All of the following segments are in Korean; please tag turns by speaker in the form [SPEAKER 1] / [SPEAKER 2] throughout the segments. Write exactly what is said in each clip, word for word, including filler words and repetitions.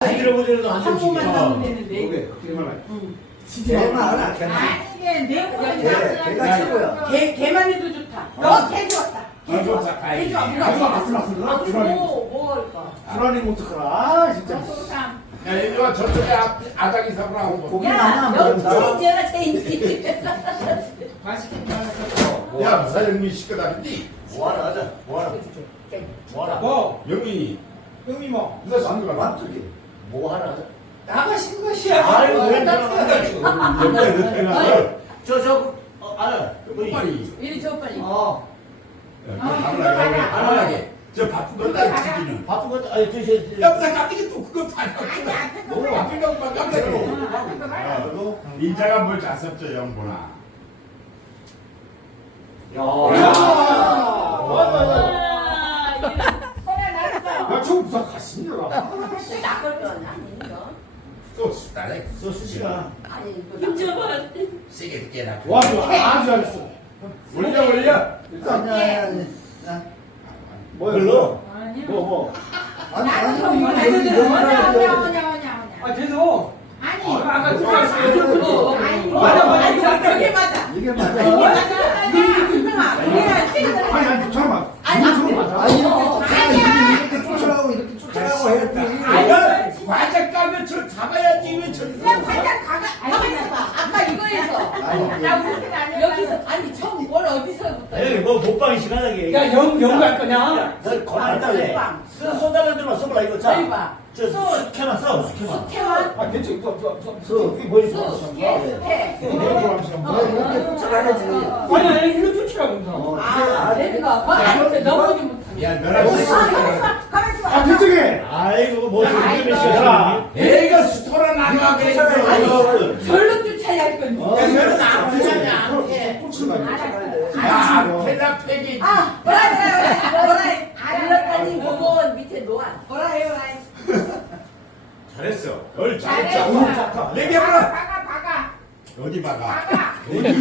[SPEAKER 1] 들어보더라도 한
[SPEAKER 2] 한 번만
[SPEAKER 1] 점씩.
[SPEAKER 2] 하면 되는데.
[SPEAKER 3] 오케이. 개만.
[SPEAKER 2] 응.
[SPEAKER 4] 개만 하나 개만.
[SPEAKER 5] 아니 이게 내가
[SPEAKER 4] 개, 개가 최고야.
[SPEAKER 2] 개 개만 해도 좋다. 너개 좋았다. 개 좋아. 개 좋아.
[SPEAKER 3] 아주 아슬 아슬. 불안해.
[SPEAKER 2] 뭐뭐 할까?
[SPEAKER 3] 불안해 어떡하라. 아 진짜.
[SPEAKER 5] 소상.
[SPEAKER 6] 야, 이거 저쪽에 앞, 아다기 사부라고.
[SPEAKER 4] 고기 하나 먹는다.
[SPEAKER 5] 체인지나 체인지.
[SPEAKER 6] 야, 무사 영미 시끄다는디?
[SPEAKER 1] 뭐하나 하자. 뭐하나. 뭐하나.
[SPEAKER 3] 뭐?
[SPEAKER 6] 영미,
[SPEAKER 3] 형이 뭐?
[SPEAKER 6] 무사 시끄다.
[SPEAKER 4] 완투기.
[SPEAKER 1] 뭐 하나 하자.
[SPEAKER 3] 나가신 것이야.
[SPEAKER 1] 아이고, 왜 나가가지고.
[SPEAKER 6] 영미야, 너 때문에.
[SPEAKER 1] 저, 저, 어, 알아.
[SPEAKER 6] 빨리.
[SPEAKER 5] 이리 줘 빨리.
[SPEAKER 1] 어.
[SPEAKER 6] 안하게. 저 바쁜 거다, 지기는.
[SPEAKER 1] 바쁜 것도, 아니, 저, 저, 저.
[SPEAKER 6] 야, 무사 깜짝이 또 그거 다
[SPEAKER 5] 아니 앞에 거
[SPEAKER 6] 너무
[SPEAKER 5] 봐라.
[SPEAKER 6] 바쁜 것만 깜짝이야.
[SPEAKER 5] 앞에 거 봐라.
[SPEAKER 6] 그리고 인자가 뭘 짰었죠, 영보나.
[SPEAKER 1] 야.
[SPEAKER 5] 손에 났어.
[SPEAKER 3] 야, 저 무슨 가시느라.
[SPEAKER 5] 나걸 거냐?
[SPEAKER 6] 또 수다래.
[SPEAKER 1] 저 수시가.
[SPEAKER 5] 아니
[SPEAKER 2] 힘줘봐.
[SPEAKER 6] 세게 깨라.
[SPEAKER 3] 와, 저 아주 잘했어.
[SPEAKER 6] 올려, 올려.
[SPEAKER 3] 일단
[SPEAKER 4] 아니야, 아니야.
[SPEAKER 3] 뭐야?
[SPEAKER 1] 별로?
[SPEAKER 5] 아니야.
[SPEAKER 3] 뭐 뭐?
[SPEAKER 4] 아니, 아니,
[SPEAKER 5] 나는
[SPEAKER 4] 이거
[SPEAKER 5] 아니
[SPEAKER 4] 여기 너무
[SPEAKER 5] 오냐 오냐
[SPEAKER 4] 하나
[SPEAKER 5] 오냐 오냐
[SPEAKER 3] 아,
[SPEAKER 5] 오냐.
[SPEAKER 3] 계속.
[SPEAKER 5] 아니.
[SPEAKER 3] 아까
[SPEAKER 5] 어,
[SPEAKER 3] 들어갔어.
[SPEAKER 5] 아니.
[SPEAKER 3] 맞아, 맞아.
[SPEAKER 2] 아니 저게 맞아.
[SPEAKER 4] 이게
[SPEAKER 2] 이게
[SPEAKER 4] 맞아.
[SPEAKER 2] 맞아. 이게 분명하. 그래야지.
[SPEAKER 3] 아니, 아니, 잠깐만.
[SPEAKER 2] 아니,
[SPEAKER 3] 이거 들어 맞아.
[SPEAKER 4] 아니, 이렇게
[SPEAKER 5] 어,
[SPEAKER 4] 쫓아가고, 이렇게 쫓아가고, 이렇게 쫓아가고 해야지.
[SPEAKER 6] 아이고, 과자 까면 저 잡아야지, 왜 저.
[SPEAKER 5] 그냥 살짝 가가.
[SPEAKER 2] 가만 있어봐. 아까 이거에서
[SPEAKER 4] 아니,
[SPEAKER 5] 나 무슨 아니야.
[SPEAKER 2] 여기서 아니 처음 뭘 어디서부터?
[SPEAKER 1] 에이, 뭐, 못방이 시간하게.
[SPEAKER 3] 야, 영, 영 갈 거냐?
[SPEAKER 1] 너 권한다네. 그 소다를 들어 써보라, 이거. 자.
[SPEAKER 2] 저기 봐.
[SPEAKER 1] 저, 숙회만 써, 숙회만.
[SPEAKER 2] 태환.
[SPEAKER 3] 아, 괜찮아. 저, 저, 저, 저,
[SPEAKER 4] 수.
[SPEAKER 3] 그게 뭐지?
[SPEAKER 2] 수. 예. 태.
[SPEAKER 4] 이렇게 쫓아가야지.
[SPEAKER 3] 아니, 아니, 이거 쫓으라고.
[SPEAKER 4] 어, 그래,
[SPEAKER 2] 아,
[SPEAKER 4] 아,
[SPEAKER 2] 내가 뭐 아니 너무 못하네.
[SPEAKER 6] 야, 너랑
[SPEAKER 5] 가만
[SPEAKER 6] 수토라.
[SPEAKER 5] 있어. 가만 있어.
[SPEAKER 3] 아, 그쪽에.
[SPEAKER 1] 아이고, 뭐,
[SPEAKER 5] 아이고.
[SPEAKER 1] 좀 시켜라.
[SPEAKER 6] 내가 수토라 나가 그래.
[SPEAKER 1] 아이고.
[SPEAKER 2] 절로 쫓아야 할 건데.
[SPEAKER 4] 어,
[SPEAKER 6] 너는 아프잖아, 앞에.
[SPEAKER 4] 쫓아가야 돼.
[SPEAKER 6] 야, 앞에다 패기.
[SPEAKER 2] 아, 뭐라 그래, 뭐라 해.
[SPEAKER 5] 알았다니
[SPEAKER 2] 보고 밑에 노안. 뭐라 해요, 라이.
[SPEAKER 6] 잘했어. 널
[SPEAKER 5] 잘했어.
[SPEAKER 6] 잘했어. 내겨봐라.
[SPEAKER 5] 박아 박아
[SPEAKER 6] 어디 박아?
[SPEAKER 5] 박아.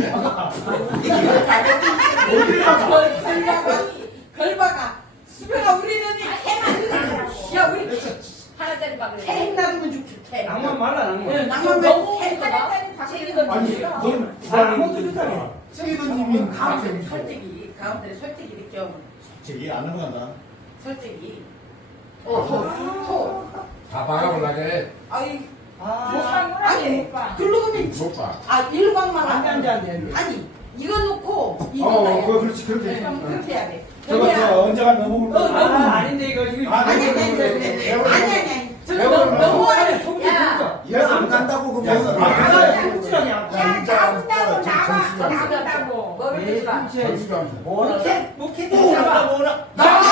[SPEAKER 2] 걸바가, 걸바가. 수배가 우리는 이 야, 우리
[SPEAKER 5] 하나짜리 박을.
[SPEAKER 2] 캔 놔두면 좋겠대.
[SPEAKER 3] 낭만 말라, 낭만.
[SPEAKER 2] 응, 낭만
[SPEAKER 5] 너무
[SPEAKER 2] 말고 캔 놔둬.
[SPEAKER 5] 하나짜리 박을.
[SPEAKER 3] 아니, 넌 아무것도 못하네. 세이도님이
[SPEAKER 2] 가운데 설득이, 가운데 설득이 이렇게 오면.
[SPEAKER 1] 저기 안 넘어간다.
[SPEAKER 2] 설득이. 어, 소, 소.
[SPEAKER 6] 다 박아보려 그래.
[SPEAKER 2] 아이,
[SPEAKER 5] 못 박는
[SPEAKER 2] 아니,
[SPEAKER 5] 못 박.
[SPEAKER 2] 글로 가면,
[SPEAKER 6] 못 봐.
[SPEAKER 2] 아, 일로 가면
[SPEAKER 3] 안 돼, 안 돼, 안 돼, 안 돼.
[SPEAKER 2] 아니, 이거 놓고, 이거
[SPEAKER 3] 어,
[SPEAKER 2] 놔야
[SPEAKER 3] 그거 그렇지, 그렇게.
[SPEAKER 2] 네, 그렇게 해야 돼.
[SPEAKER 3] 저거,
[SPEAKER 2] 여기야.
[SPEAKER 3] 저, 언제가 넘어올
[SPEAKER 2] 어,
[SPEAKER 3] 거야?
[SPEAKER 2] 너무
[SPEAKER 3] 아, 아닌데, 이거, 이거.
[SPEAKER 2] 아니, 아니, 아니, 아니, 아니, 아니, 아니. 저거 너무, 너무 하네.
[SPEAKER 5] 야.
[SPEAKER 4] 이래서 안 간다고, 그
[SPEAKER 6] 야,
[SPEAKER 4] 뭐.
[SPEAKER 3] 아,
[SPEAKER 6] 아,
[SPEAKER 3] 가자, ቁጭ이라냐.
[SPEAKER 5] 야
[SPEAKER 6] 인자
[SPEAKER 5] 나온다고
[SPEAKER 6] 저
[SPEAKER 5] 나가.
[SPEAKER 6] 점수 좀
[SPEAKER 5] 나온다고.
[SPEAKER 2] 너를 주지 마.
[SPEAKER 6] 점수 좀.
[SPEAKER 1] 뭐하나.
[SPEAKER 2] 못해, 못해,
[SPEAKER 1] 뭐하나,
[SPEAKER 2] 못해.
[SPEAKER 1] 뭐하나.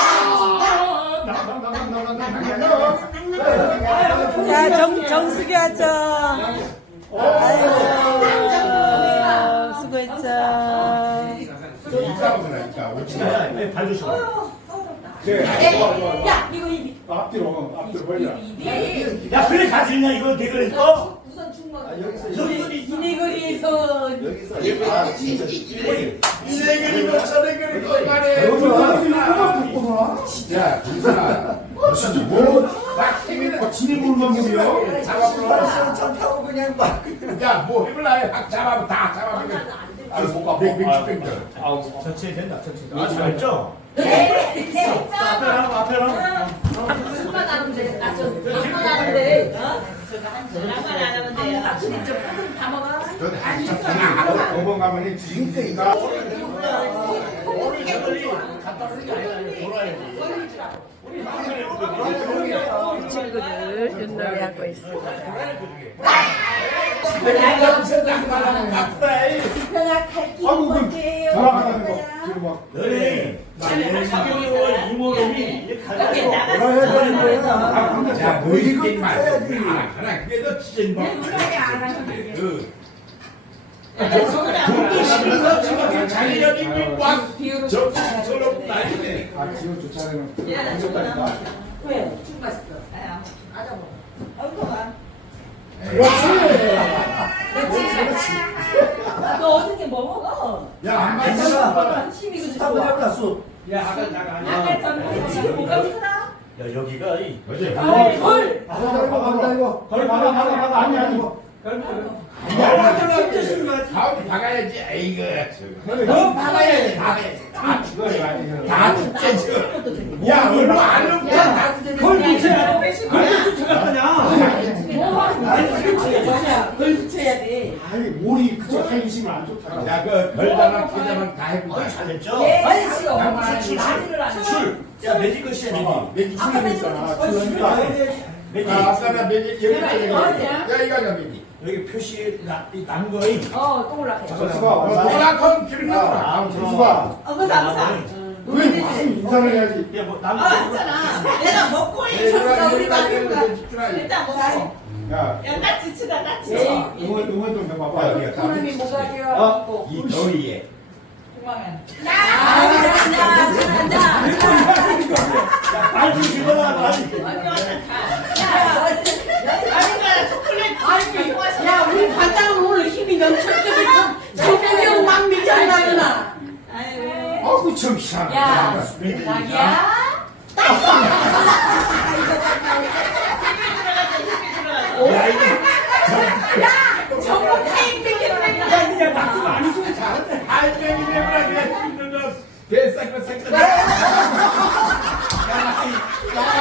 [SPEAKER 7] 자, 정, 정수기 하자. 아이고, 수고했죠.
[SPEAKER 6] 저 이사하고 그러니까 오지 마.
[SPEAKER 1] 야, 발 조심.
[SPEAKER 2] 야, 이거 입이.
[SPEAKER 3] 앞뒤로, 앞뒤로 벌려.
[SPEAKER 2] 입이.
[SPEAKER 1] 야, 그래, 다 들리냐, 이거 대결 어?
[SPEAKER 2] 우선 충만.
[SPEAKER 4] 아, 여기서,
[SPEAKER 1] 저기,
[SPEAKER 4] 여기.
[SPEAKER 1] 저기,
[SPEAKER 2] 이네 거리에서.
[SPEAKER 4] 여기서. 아, 진짜.
[SPEAKER 6] 이래 그리고 저래 그리고 말해. 야, 김선아. 진짜 뭐? 막 세미는
[SPEAKER 3] 진입물만 보여.
[SPEAKER 6] 잡아보라.
[SPEAKER 4] 차 타고 그냥 막.
[SPEAKER 6] 야, 뭐 해볼라 해. 확 잡아, 다 잡아보게. 아니, 뭐가 백, 백, 백, 백.
[SPEAKER 3] 아우,
[SPEAKER 1] 전체 된다, 전체. 아, 잘했죠?
[SPEAKER 5] 네.
[SPEAKER 1] 앞에 하고, 앞에 하고.
[SPEAKER 2] 술만 하는데, 아, 저, 술만 하는데. 어? 저거 한 절. 술만 안 하는데. 아, 근데 저 포도 다 먹어.
[SPEAKER 6] 너네 한참 전에
[SPEAKER 3] 오번 가면
[SPEAKER 4] 진짜
[SPEAKER 1] 오늘 저걸리 갔다 오는 게 아니라 돌아야지.
[SPEAKER 7] 친구들 윷놀이 하고 있어.
[SPEAKER 6] 내가 무슨 낭만하는 가프라이.
[SPEAKER 2] 불편한 갈길
[SPEAKER 3] 아이고, 그
[SPEAKER 2] 뭔데요?
[SPEAKER 3] 돌아가는 거. 지금 막.
[SPEAKER 1] 너네, 사경이와 이모겸이 이렇게 가지고.
[SPEAKER 4] 돌아야 되는 거야.
[SPEAKER 6] 야, 너 이게
[SPEAKER 4] 이거
[SPEAKER 6] 말이야.
[SPEAKER 4] 해야지.
[SPEAKER 6] 그래, 그게 너 진짜 뭐.
[SPEAKER 5] 그래 안 하는
[SPEAKER 6] 그. 돈도 싫어서 지금 자기력이 막 접수처럼 난리네.
[SPEAKER 3] 아, 지금 주차하는 거.
[SPEAKER 2] 야,
[SPEAKER 3] 안전다니까.
[SPEAKER 2] 왜? 죽 맛있어.
[SPEAKER 5] 맞아 뭐.
[SPEAKER 2] 너 어저께 뭐 먹어?
[SPEAKER 6] 야, 안
[SPEAKER 4] 괜찮아.
[SPEAKER 6] 맞아.
[SPEAKER 2] 침이 그저
[SPEAKER 4] 타고
[SPEAKER 2] 좋아.
[SPEAKER 4] 해보라, 수.
[SPEAKER 3] 야, 아까 나가.
[SPEAKER 2] 아까 전에 지금 뭐가 있구나?
[SPEAKER 1] 야 여기가 이
[SPEAKER 6] 어제
[SPEAKER 5] 헐.
[SPEAKER 4] 맞다 이거 맞다 이거.
[SPEAKER 3] 걸 박아 박아 박아 아니 아니
[SPEAKER 6] 다음 박아야지. 아이고.
[SPEAKER 3] 너 박아야 돼
[SPEAKER 6] 다 축제 지금. 야 얼마 안 넘잖아.
[SPEAKER 3] 걸 붙여야 돼. 걸 붙여야 되냐
[SPEAKER 2] 걸 붙여야 돼.
[SPEAKER 3] 아니 우리 그쪽 하이심은 안 좋다
[SPEAKER 6] 야그 걸다만 피다만 다 해보자.
[SPEAKER 1] 잘했죠?
[SPEAKER 2] 아니 지금
[SPEAKER 1] 출, 출, 출. 야 매직 것이야 매직.
[SPEAKER 3] 매기 출연이니까 출연이니까
[SPEAKER 1] 매직.
[SPEAKER 6] 아 아싸나 매직 여기 여기.
[SPEAKER 2] 어디야?
[SPEAKER 6] 야 이거 매직.
[SPEAKER 1] 여기 표시 나- 이난 거이.
[SPEAKER 2] 어 동그랗게.
[SPEAKER 3] 저수가 왔다
[SPEAKER 6] 동그랗건 기름 나오라.
[SPEAKER 3] 아 저수가
[SPEAKER 2] 어그 감사.
[SPEAKER 3] 왜 무슨 인사를 해야지
[SPEAKER 1] 야뭐
[SPEAKER 2] 아
[SPEAKER 1] 남.
[SPEAKER 2] 맞잖아. 내가 먹고 이 쳤어 우리 마누가. 일단 먹고.
[SPEAKER 3] 야
[SPEAKER 2] 야 까치 치다 까치.
[SPEAKER 3] 응원 응원 좀 해봐봐 여기가 다
[SPEAKER 2] 사람이 뭐가
[SPEAKER 3] 어?
[SPEAKER 2] 되어?
[SPEAKER 6] 이 더위에.
[SPEAKER 2] 공항에.
[SPEAKER 1] 발좀 집어라 발.
[SPEAKER 2] 야, 우리 반장은 오늘 힘이 넘쳤더니 저병영 막 미쳤나구나.
[SPEAKER 6] 아우 참 희한하다.
[SPEAKER 2] 야, 자기야.
[SPEAKER 1] 야 이거.
[SPEAKER 2] 전부 타임 뺏겼네.
[SPEAKER 3] 야 낙수가 아니지 잘한다
[SPEAKER 6] 알맹이 내버려 그냥 힘들어. 개싹 싹.
[SPEAKER 2] 야,